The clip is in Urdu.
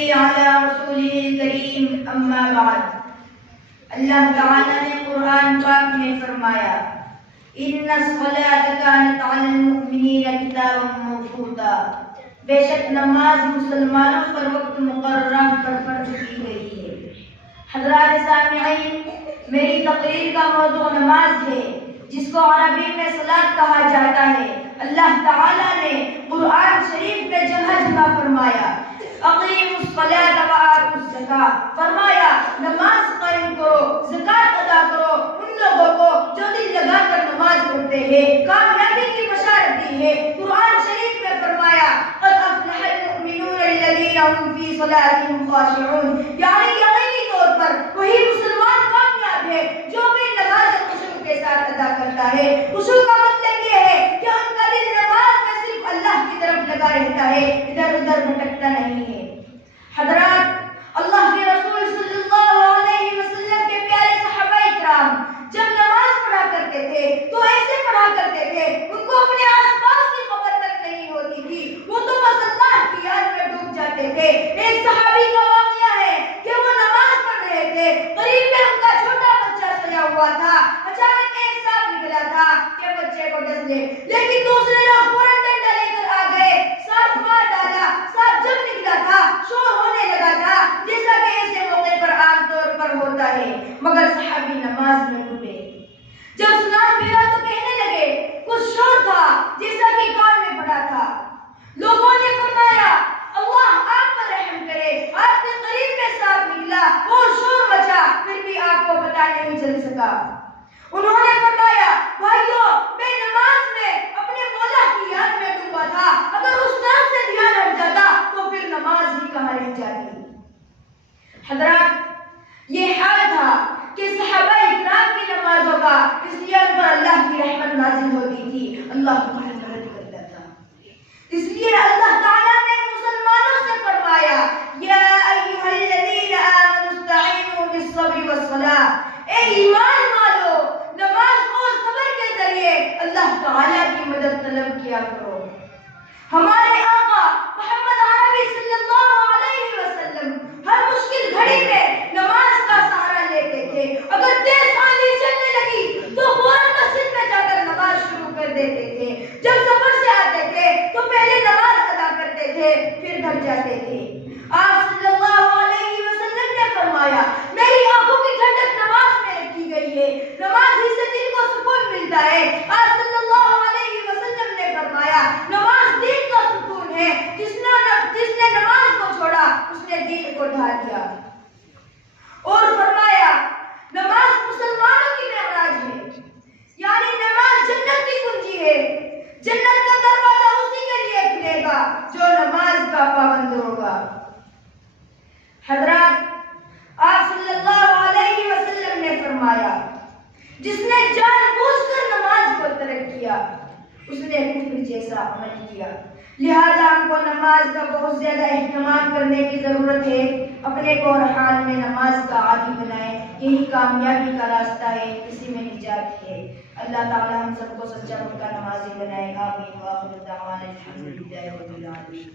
نصلي على رسوله الكريم اما بعد. اللہ تعالیٰ نے قرآن پاک میں فرمایا ان الصلاۃ کانت علی المؤمنین کتابا موقوتا، بے شک نماز مسلمانوں پر وقت مقررہ پر فرض کی گئی ہے۔ حضرات سامعین، میری تقریر کا موضوع نماز ہے، جس کو عربی میں صلاۃ کہا جاتا ہے۔ اللہ تعالیٰ نے قرآن شریف میں جگہ جگہ فرمایا اقیموا الصلاۃ وآتوا الزکاۃ، فرمایا نماز قائم کرو، زکوٰۃ ادا کرو۔ ان لوگوں کو جو دل لگا کر نماز پڑھتے ہیں کامیابی کی بشارت دی ہے۔ قرآن شریف میں فرمایا قد افلح المؤمنون الذین هم فی صلاتهم خاشعون، یعنی یقینی طور پر وہی مسلمان کامیاب ہے جو اپنی نماز خشوع کے ساتھ ادا کرتا ہے۔ خشوع کا مطلب یہ ہے کہ ان کا دل نماز میں صرف اللہ کی طرف لگا رہتا ہے، ادھر ادھر بھٹکتا نہیں ہے۔ حضرات، اللہ کے رسول صلی اللہ علیہ وسلم کے پیارے صحابہ اکرام جب نماز پڑھا کرتے تھے تو ایسے پڑھا کرتے تھے ان کو اپنے آس پاس کی خبر تک نہیں ہوتی تھی، وہ تو بس اللہ کی یاد میں ڈوب جاتے تھے۔ ایک صحابی کا واقعہ ہے کہ وہ نماز پڑھ رہے تھے، قریب میں ان کا چھوٹا بچہ سویا ہوا تھا، اچانک ایک سانپ نکلا تھا کہ بچے کو ڈس لے، لیکن دوسرے لوگ فوراً ڈنڈا لے کر آ گئے، سانپ مار ڈالا۔ سانپ جب نکلا تھا شور ہونے لگا تھا جیسا کہ ایسے موقع پر عام طور پر ہوتا ہے، مگر صحابی نماز میں ڈوبے۔ جب سنائی پھیرا تو کہنے لگے کچھ شور تھا جیسا کہ کان میں پڑا تھا۔ لوگوں نے فرمایا اللہ آپ پر رحم کرے، آپ کے قریب میں سانپ نکلا اور شور مچا، پھر بھی آپ کو پتہ نہیں چل سکا۔ انہوں نے فرمایا بھائیو، میں نماز میں اپنے مولا کی یاد میں ڈوبا تھا، اگر اس طرف سے دھیان ہٹ جاتا تو پھر نماز ہی کہاں رہ جاتی۔ حضرات، یہ حال تھا کہ صحابہ اکرام کی نمازوں کا اس لیے ان پر اللہ کی رحمت نازل ہوتی تھی، اللہ تمہاری مدد کرتا تھا۔ اس لیے اللہ تعالیٰ نے مسلمانوں سے فرمایا یا ایھا الذین آمنوا استعینوا بالصبر والصلاۃ، اے ایمان والو نماز اور صبر کے ذریعے اللہ تعالیٰ کی مدد طلب کیا کرو۔ ہمارے آقا محمد عربی صلی اللہ علیہ وسلم ہر مشکل گھڑی میں نماز کا سہارا لیتے تھے۔ اگر تیز آندھی چلنے لگی تو فوراً مسجد میں جا کر نماز شروع کر دیتے تھے۔ جب سفر سے آتے تھے تو پہلے نماز ادا کرتے تھے، پھر گھر جاتے تھے۔ آپ صلی اللہ علیہ وسلم نے فرمایا میری آنکھوں کی ٹھنڈک نماز میں رکھی گئی ہے، نماز ہی سے دل کو سکون ملتا ہے۔ آپ صلی اللہ علیہ وسلم نے فرمایا نماز دین کا سکون ہے، جس نے نماز کو چھوڑا اس نے دین کو ڈھا دیا۔ اور فرمایا نماز مسلمانوں کی معراج ہے، یعنی نماز جنت کی کنجی ہے، جنت کا دروازہ اسی کے لیے کھلے گا جو نماز کا پابند ہوگا۔ حضرات، آپ صلی اللہ علیہ وسلم نے فرمایا جس نے جان بوجھ کر نماز کو ترک کیا اس نے کفر جیسا عمل کیا۔ لہذا ہم کو نماز کا بہت زیادہ اہتمام کرنے کی ضرورت ہے، اپنے کو ہر حال میں نماز کا عادی بنائیں، یہی کامیابی کا راستہ ہے، اسی میں نجات ہے۔ اللہ تعالی ہم سب کو سچا پکا نمازی بنائے۔ آمین۔ وآخر دعوانا الحمد للہ رب العالمین۔